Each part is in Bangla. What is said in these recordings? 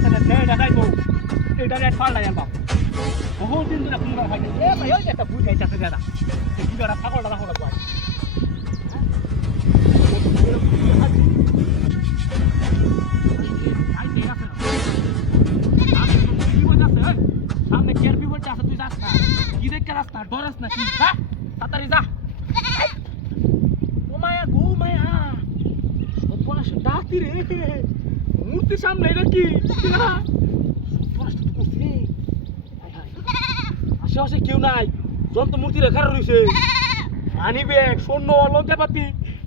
রাস্তাটা দেড় দেয় তো এটা রেট পাল্টা যান বাপ বহুত দিন ধরে কুমড়া খাই এ ভাই ওই একটা বুঝাই যাচ্ছে দাদা এই বুড়াটা ছাগলটা রাখো লাগবে সামনে কেয়ার বিপরীতে আছে তুই যাস না কি দেখে রাস্তা ডরাস না কি যা তাড়াতাড়ি যা ও মায়া গো মায়া সর্বনাশ ডাকতি রে মূর্তি সামনে এটা কি আশেপাশে কেউ নাই যন্ত্র মূর্তি রেখা রয়েছে মানি ব্যাগ স্বর্ণ অলঙ্কার পাতি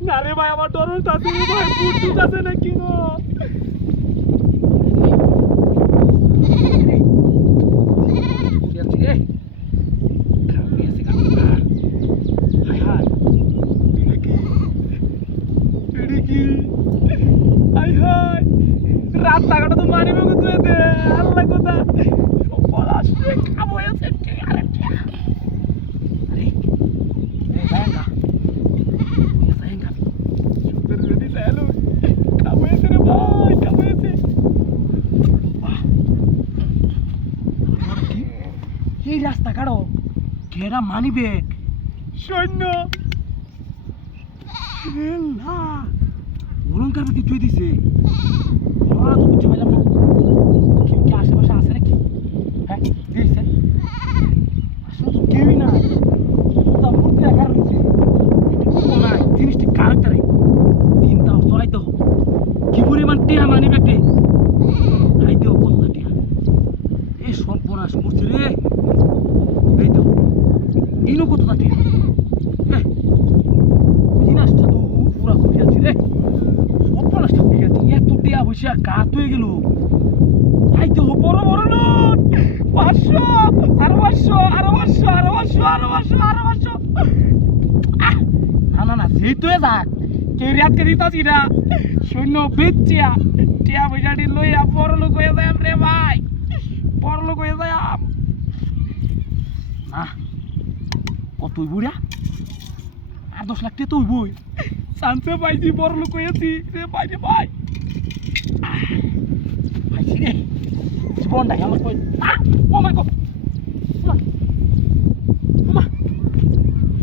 না রে ভাই আমার ডর হইতাছে রে ভাই মূর্তি আছে নাকি না রাস্তাঘাটা তো মানি ব্যাগ তুই দে আল্লাহ কথা সব আসছে খাবো আছে আরে আরে এই ভাইঙ্গা ভাইঙ্গা সুন্দর রেডি লালো খাবো আছে রে ভাই খাবো আছে এই রাস্তা কাটো কেডা মানি ব্যাগ সৈন্য না অলঙ্কার প্রতি তুই দিছে ওরা তো বুঝতে পারলাম না কেউ কি আশেপাশে আছে নাকি হ্যাঁ দিয়েছে আসলে তো কেউই না কোথাও মূর্তি রাখা রয়েছে নাই জিনিসটি কারেক্টারে চিন্তা চড়াইতে হোক কি পরিমাণ টিয়া মানি ব্যাগটে খাইতে হোক কতটা টিয়া এ সর্বনাশ করছি রে এই তো ইনো কতটা টিয়া হ্যাঁ জিনিসটা তো পুরা খুঁড়িয়াছি রে সর্বনাশটা খুঁড়িয়াছি এত টিয়া বসে কাত হয়ে গেল খাইতে হোক বড় বড় নোট 500 আরো 500 আরো 500 আরো 500 আরো 500 আরো 500 না না না সেই তো যাক কেউ রাতকে দিতাছি না শূন্য বেচিয়া টিয়া পয়সাটি লইয়া বড় লোক হয়ে যায় রে ভাই বড় লোক হয়ে যায় না কতই বুড়া আর 10 লাখ টাকা তুই বই চান্সে পাইছি বড় লোক হয়েছি রে ভাই রে ভাই পাইছি রে জীবনটাই আমার কই ও মাই গড মা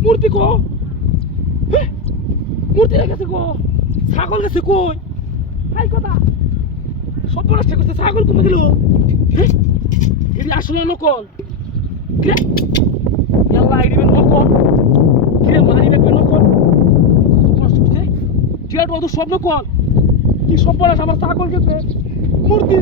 মূর্তি কো মূর্তি গেছে কো ছাগল গেছে কই হাই কথা সব নষ্ট করতে ছাগল কমে গেল এটি আসলে নকল কে ইয়াল্লা আইডিবে নকল কিরে মারি ব্যাগ নকল সব নষ্ট করতে টিয়ার তো সব নকল কি সব বলাস আমার ছাগল গেছে মূর্তি